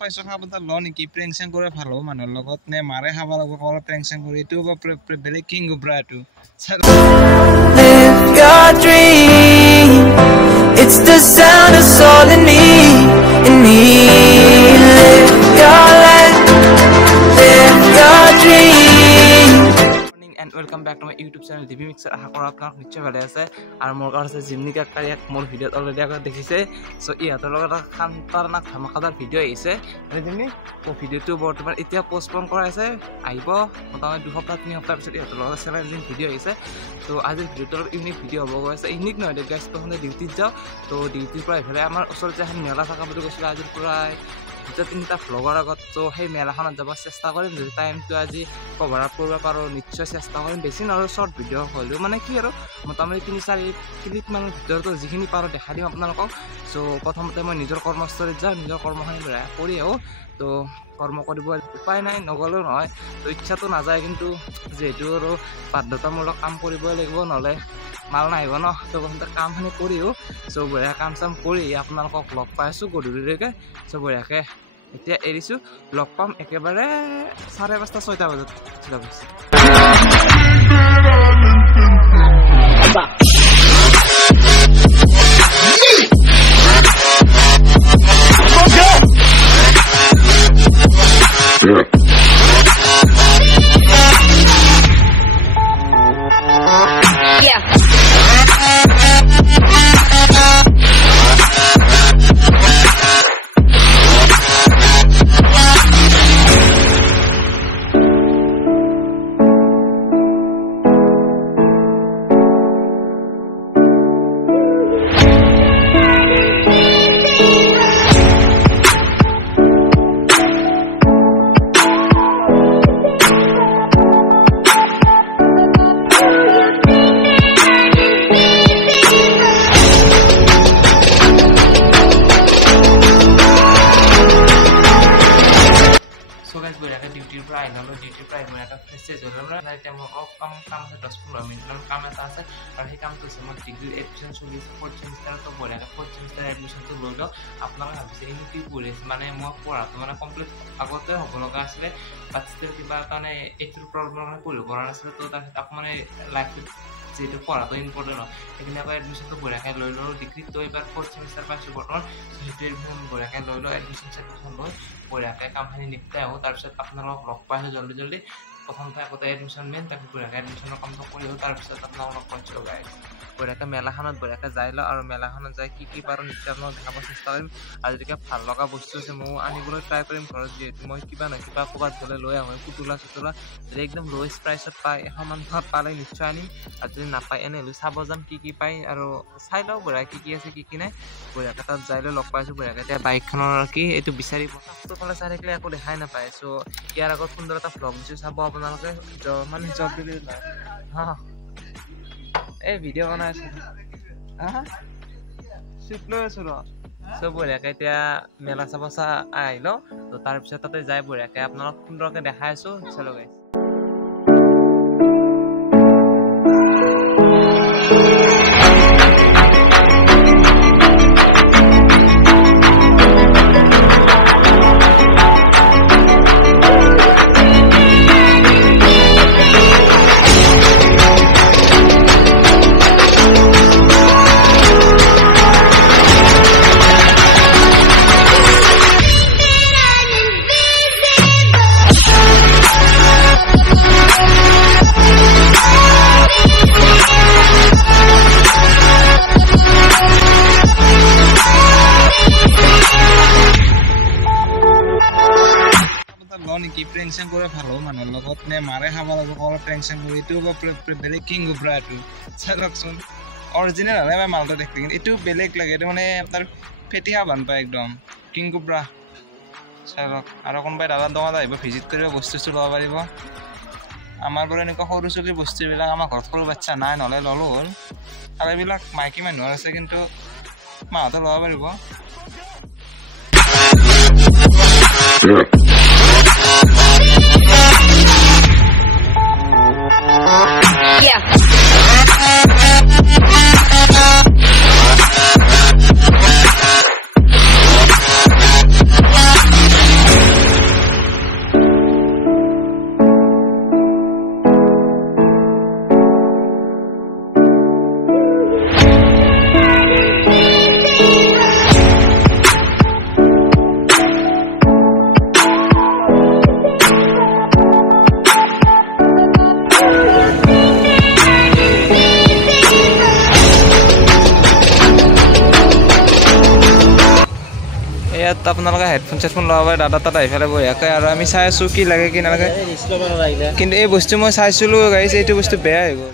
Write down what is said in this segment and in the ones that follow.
পাইছো খাব তা ল নেকি প্ৰেংচেং কৰে ভালো মানুহৰ লগত নে মাৰে খাব লাগিব কল প্ৰেংচেং কৰি এটো বেলেগ কিং গুব্ৰা এটো Live your dream. It's the sound of soul in me. Live your life. Live your dream. Morning and welcome back to my YouTube channel DB Mixer. আশা কৰো আপোনাক নিশ্চয় ভালে আছে আৰু মোৰ কাছে জিমনি কাকাৰিয়াক মোৰ ভিডিঅ'ত অলৰেডি আগত দেখিছে সো ইহঁতৰ লগত খানতাৰনাক ধমাকাদাৰ ভিডিঅ' আহিছে আৰু জিমনি তো ভিডিঅ'টো বৰ্তমান এতিয়া পোষ্টপন কৰা আছে আহিব মোটামুটি 2 সপ্তাহ 3 সপ্তাহ পিছত ইহঁতৰ লগত চ্যালেঞ্জিং ভিডিঅ' আহিছে তো আজিৰ ভিডিঅ'টো ইউনিক ভিডিঅ' হ'ব গৈছে ইউনিক নহয় দে গাইস তহনে ডিউটিত যাও তো ডিউটিৰ পৰা ইফালে আমাৰ ওচৰতে এখন মেলা থকা বুলি কৈছিল আজিৰ পৰা দুটা তিনিটা ভ্লগৰ আগত তো সেই মেলাখনত যাব চেষ্টা কৰিম যদি টাইমটো আজি কভাৰ আপ কৰিব পাৰো নিশ্চয় চেষ্টা কৰিম বেছি নহয় শৰ্ট ভিডিঅ' হ'লেও মানে কি আৰু মোটামুটি 3-4 ক্লিপ মানৰ ভিতৰতো যিখিনি পাৰো দেখা দিম আপোনালোকক সো প্ৰথমতে মই নিজৰ কৰ্মস্থলীত যাওঁ নিজৰ কৰ্মখিনি কৰি আহো তো কৰ্ম কৰিব উপায় নাই নগলেও নহয় তো ইচ্ছাটো নাযায় কিন্তু যেহেতু আৰু বাধ্যতামূলক কাম কৰিবই লাগিব নহ'লে মাল নাহিব ন তো প্ৰথমতে কামখিনি কৰিও সো বঢ়িয়া কাম চাম কৰি আপোনালোকক লগ পাই আছোঁ গধূলিলৈকে সো বঢ়িয়াকৈ এতিয়া এৰিছোঁ লগ পাম একেবাৰে 5:30-6টা বজাত ডিউটিৰ পৰা আহিলোঁ ডিউটিৰ পৰা আহিব এটা ফ্ৰেছ হৈ ল'ম না এতিয়া মোৰ কাম আছে 10-15 মিনিটমান কাম এটা আছে আৰু সেই কামটো হৈছে মোৰ ডিগ্ৰীৰ এডমিশ্যন চলি আছে 4th চেমিষ্টাৰতো বঢ়িয়াকৈ 4th চেমিষ্টাৰ এডমিশ্যনটো লৈ লওঁ আপোনালোকে ভাবিছে এনে কি পঢ়ি আছে মানে মই পঢ়াটো মানে কমপ্লিট আগতে হ'ব লগা আছিলে বাট ষ্টিল কিবা কাৰণে এইটোৰ প্ৰব্লেমৰ কাৰণে পঢ়িব পৰা নাছিলে তো তাৰপিছত আকৌ মানে লাইফটোত যেহেতু পঢ়াটো ইম্পৰ্টেণ্ট হয় সেইখিনি আকৌ এডমিশ্যনটো বঢ়িয়াকৈ লৈ লওঁ ডিগ্ৰীটো এইবাৰ 4th চেমিষ্টাৰ পাইছোঁ বৰ্তমান সেইটো এডমিশ্যন বঢ়িয়াকৈ লৈ লওঁ এডমিশ্যন চেডমিশ্যন লৈ বঢ়িয়াকৈ কামখিনি নিপটাই আহোঁ তাৰপিছত আপোনালোকক লগ পাই আহোঁ জল্দি প্ৰথমতে আগতে এডমিশ্যন মেইন তাৰপিছত বঢ়িয়াকৈ এডমিশ্যনৰ কামটো কৰি আহোঁ তাৰপিছত আপোনালোকক পঞ্চ লগাই বঢ়িয়াকৈ মেলাখনত বঢ়িয়াকৈ যাই লওঁ আৰু মেলাখনত যাই কি পাৰোঁ নিশ্চয় আপোনালোক দেখাব চেষ্টা কৰিম আৰু যদি ভাল লগা বস্তু আছে মই আনিবলৈ ট্ৰাই কৰিম ঘৰত যিহেতু মই কিবা নহয় কিবা ক'ৰবাত গ'লে লৈ আহোঁ পুতলা চুতলা যদি একদম লৱেষ্ট প্ৰাইচত পায় এশমান পালে নিশ্চয় আনিম আৰু যদি নাপায় এনে হ'লে চাব যাম কি পায় আৰু চাই লওঁ বঢ়িয়া কি আছে কি নাই বঢ়িয়াকৈ তাত যাই লৈ লগ পাইছোঁ বঢ়িয়াকৈ এতিয়া বাইকখনৰ কি এইটো বিচাৰিব ফালে চাই থাকিলে একো দেখাই নাপায় চ' ইয়াৰ আগত সুন্দৰ এটা ভ্লগ দিছোঁ চাব আপোনালোকে মানে জব দিলে হা এই ভিডিঅ' বনাই আছোঁ চুইফ্ট লৈ আছোঁ ৰ চ' বঢ়িয়াকৈ এতিয়া মেলা চাব আহি লওঁ তো তাৰপিছত তাতে যাই বঢ়িয়াকৈ আপোনালোক সুন্দৰকৈ দেখাই আছোঁ চলো গাইছ নেকি প্ৰেংচেং কৰে ভালো মানুহৰ লগত নে মাৰে খাব লাগিব কল প্ৰেংচেং কৰি এটো বেলেগ কিং গুব্ৰা এটো চাওকচোন অৰিজিনেল হ'লে মই মালটো দেখি কিন্তু এইটো বেলেগ লাগে এইটো মানে তাৰ ফেটিহা বান পায় একদম কিং গুব্ৰা চাওক আৰু কোনোবাই দাদাৰ দোকানত আহিব ভিজিট কৰিব বস্তু ল'ব পাৰিব আমাৰ পৰা এনেকুৱা সৰু চলিৰ বস্তুবিলাক আমাৰ ঘৰত সৰু বাচ্চা নাই নহ'লে ল'লো হ'ল আৰু এইবিলাক মাইকী মানুহৰ আছে কিন্তু মাহঁতে ল'ব পাৰিব আপোনালোকে হেডফোন চেডফোন ল'ব পাৰে দাদা তাত আহি পেলাই বঢ়িয়াকৈ আৰু আমি চাই আছোঁ কি লাগে কি নালাগে কিন্তু এই বস্তু মই চাইছিলোঁ গাইছ এইটো বস্তু বেয়া হৈ গ'ল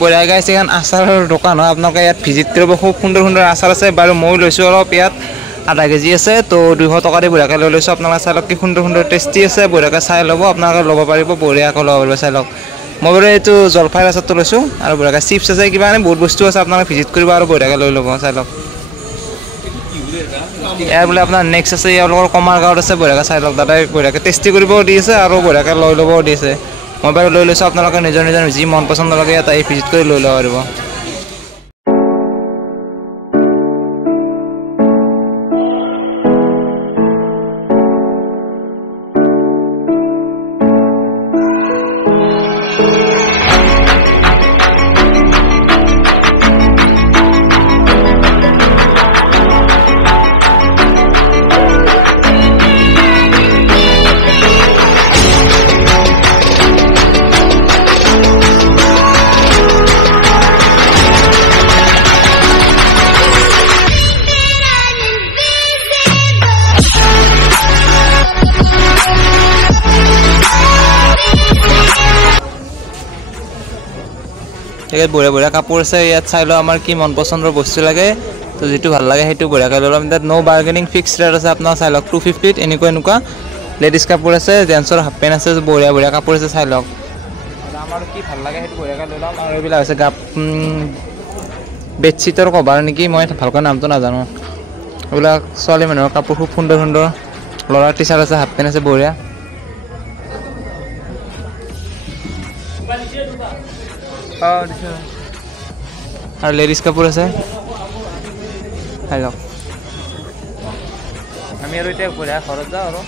বঢ়িয়া গাইছে এখন আচাৰৰ দোকান হয় আপোনালোকে ইয়াত ভিজিট কৰিব খুব সুন্দৰ সুন্দৰ আচাৰ আছে বাৰু মই লৈছোঁ অলপ ইয়াত আধা কেজি আছে তো 200 টকা দি বঢ়িয়াকৈ লৈ লৈছোঁ আপোনালোকে চাই লওক কি সুন্দৰ সুন্দৰ টেষ্টি আছে বঢ়িয়াকৈ চাই ল'ব আপোনালোকে ল'ব পাৰিব বঢ়িয়াকৈ ল'ব পাৰিব চাই লওক মই বাৰু এইটো জলফাইৰ আচাৰটো লৈছোঁ আৰু বঢ়িয়াকৈ চিপছ আছে কিবা মানে বহুত বস্তু আছে আপোনালোকে ভিজিট কৰিব আৰু বঢ়িয়াকৈ লৈ ল'ব চাই লওক ইয়াৰ বোলে আপোনাৰ নেক্সট আছে ইয়াৰ কমাৰ গাঁৱত আছে বঢ়িয়াকৈ চাই লওক দাদাই বঢ়িয়াকৈ টেষ্টি কৰিবও দি আছে আৰু বঢ়িয়াকৈ লৈ ল'বও দি আছে মই বাৰু লৈ লৈছোঁ আপোনালোকে নিজৰ নিজৰ যি মন পচন্দ লাগে ইয়াত আহি ভিজিট কৰি লৈ ল'ব পাৰিব ইয়াত বঢ়িয়া বঢ়িয়া কাপোৰ আছে ইয়াত চাই লওঁ আমাৰ কি মন পচন্দৰ বস্তু লাগে তো যিটো ভাল লাগে সেইটো বঢ়িয়াকৈ লৈ ল'ম তাত ন' বাৰ্গেনিং ফিক্স ৰেট আছে আপোনাৰ চাই লওক 250 এনেকুৱা লেডিজ কাপোৰ আছে জেন্টছৰ হাফ পেণ্ট আছে বঢ়িয়া বঢ়িয়া কাপোৰ আছে চাই লওক আমাৰ কি ভাল লাগে সেইটো বঢ়িয়াকৈ লৈ ল'ম আৰু এইবিলাক হৈছে বেডশ্বীটৰ কভাৰ নেকি মই ভালকৈ নামটো নাজানো এইবিলাক ছোৱালী মানুহৰ কাপোৰ খুব সুন্দৰ সুন্দৰ ল'ৰাৰ টি চাৰ্ট আছে হাফ পেণ্ট আছে বঢ়িয়া আৰু লেডিজ কাপোৰ আছে চাই লওক আমি আৰু এতিয়া বঢ়িয়া ঘৰত যাওঁ আৰু